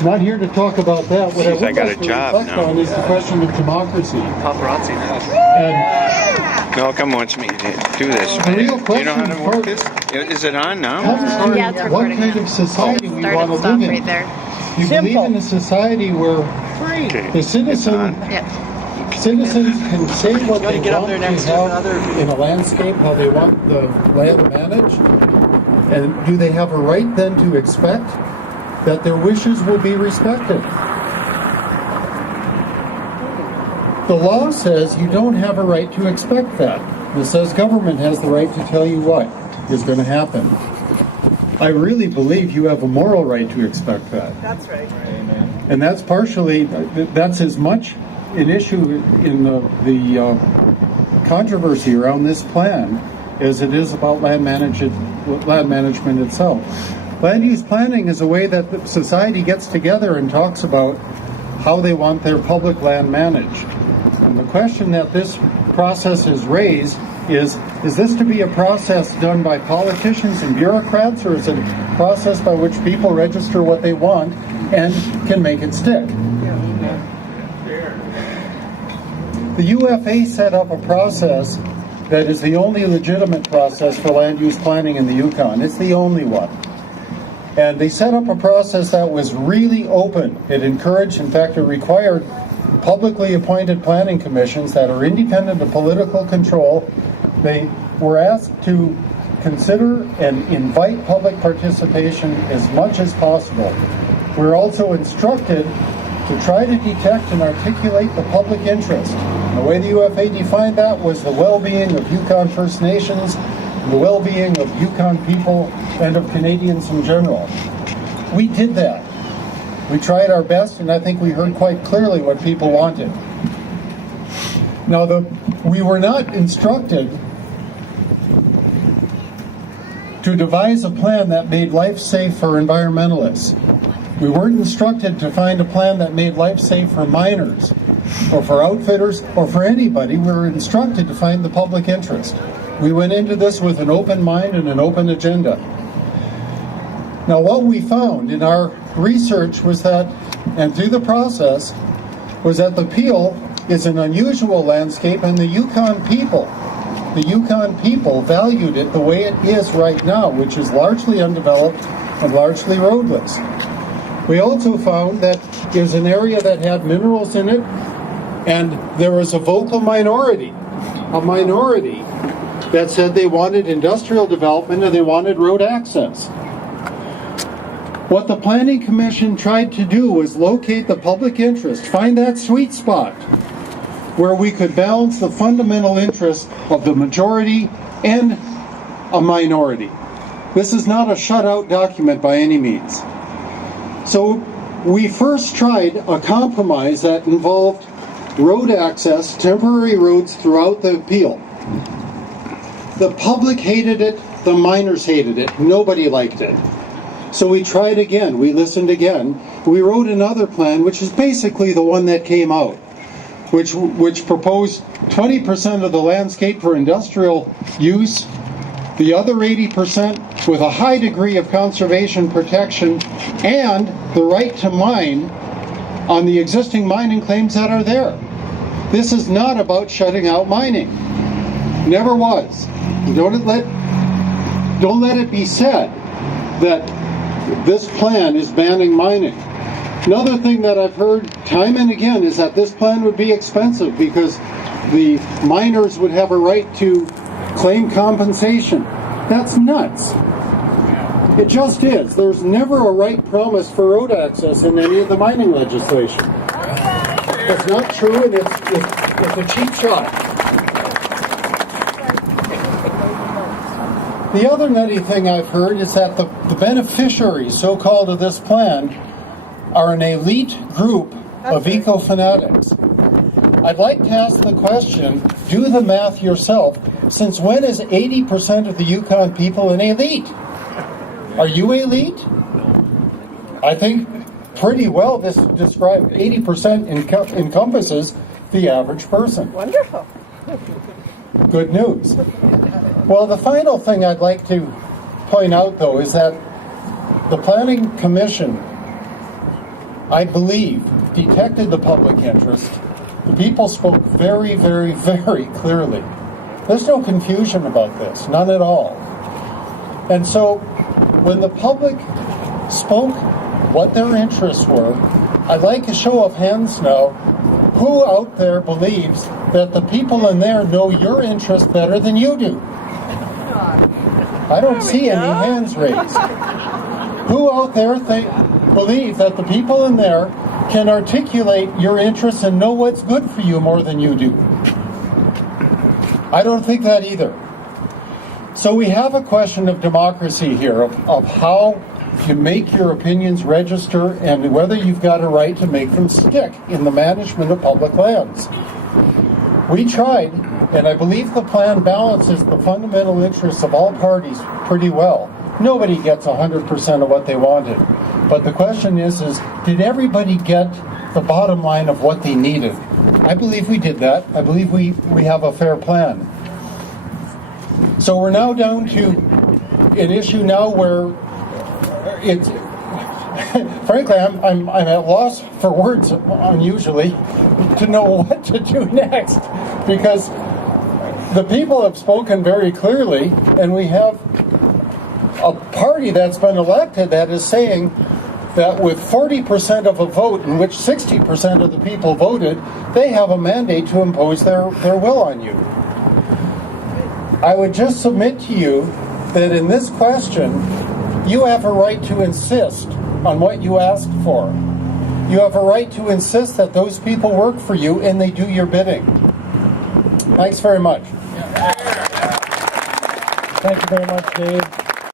Not here to talk about that. What I Jeez, would I got like a to job reflect now. on is the question of democracy. Paparazzi. And Malcolm wants me to do this. The real Do you know how to question work this? Is it on now? comes to Yeah, it's what recording kind now. of society we Start want and to stop live right in. there. We believe in a society where Okay. the citizens can say what they get up want there to next to have another- in a landscape, how they want the land managed. And do they have a right then to expect that their wishes will be respected? The law says you don't have a right to expect that. It says government has the right to tell you what is going to happen. I really believe you have a moral right to expect that. That's right. And that's partially, that's as much an issue in the controversy around this plan as it is about land management itself. Land use planning is a way that the society gets together and talks about how they want their public land managed. And the question that this process has raised is this to be a process done by politicians and bureaucrats, or is it a process by which people register what they want and can make it stick? The UFA set up a process that is the only legitimate process for land use planning in the Yukon. It's the only one. And they set up a process that was really open. It encouraged, in fact, it required publicly appointed planning commissions that are independent of political control. They were asked to consider and invite public participation as much as possible. We're also instructed to try to detect and articulate the public interest. And the way the UFA defined that was the well-being of Yukon First Nations, the well-being of Yukon people, and of Canadians in general. We did that. We tried our best, and I think we heard quite clearly what people wanted. Now, we were not instructed to devise a plan that made life safe for environmentalists. We weren't instructed to find a plan that made life safe for miners, or for outfitters, or for anybody. We were instructed to find the public interest. We went into this with an open mind and an open agenda. Now, what we found in our research was that, and through the process, was that the Peel is an unusual landscape, and the Yukon people valued it the way it is right now, which is largely undeveloped and largely roadless. We also found that it was an area that had minerals in it, and there was a vocal minority that said they wanted industrial development and they wanted road access. What the Planning Commission tried to do was locate the public interest, find that sweet spot where we could balance the fundamental interests of the majority and a minority. This is not a shutout document by any means. So we first tried a compromise that involved road access, temporary roads throughout the Peel. The public hated it, the miners hated it, nobody liked it. So we tried again, we listened again. We wrote another plan, which is basically the one that came out, which proposed 20% of the landscape for industrial use, the other 80% with a high degree of conservation protection and the right to mine on the existing mining claims that are there. This is not about shutting out mining. Never was. Don't let it be said that this plan is banning mining. Another thing that I've heard time and again is that this plan would be expensive because the miners would have a right to claim compensation. That's nuts. It just is. There's never a right promised for road access in any of the mining legislation. It's not true, and it's a cheap shot. The other nutty thing I've heard is that the beneficiaries, so-called, of this plan are an elite group of eco-fanatics. I'd like to ask the question, do the math yourself, since when is 80% of the Yukon people an elite? Are you elite? I think pretty well this described 80% encompasses the average person. Wonderful. Good news. Well, the final thing I'd like to point out, though, is that the Planning Commission I believe, detected the public interest. The people spoke very, very, very clearly. There's no confusion about this, none at all. And so, when the public spoke what their interests were, I'd like a show of hands now. Who out there believes that the people in there know your interest better than you do? I don't see any hands raised. Who out there believe that the people in there can articulate your interests and know what's good for you more than you do? I don't think that either. So we have a question of democracy here, of how you make your opinions register and whether you've got a right to make them stick in the management of public lands. We tried, and I believe the plan balances the fundamental interests of all parties pretty well. Nobody gets 100% of what they wanted. But the question is did everybody get the bottom line of what they needed? I believe we did that. I believe we have a fair plan. So we're now down to an issue now where it's frankly I'm at loss for words unusually to know what to do next, because the people have spoken very clearly, and we have a party that's been elected that is saying that with 40% of a vote in which 60% of the people voted, they have a mandate to impose their will on you. I would just submit to you that in this question, you have a right to insist on what you asked for. You have a right to insist that those people work for you and they do your bidding. Thanks very much. Thank you very much, Dave.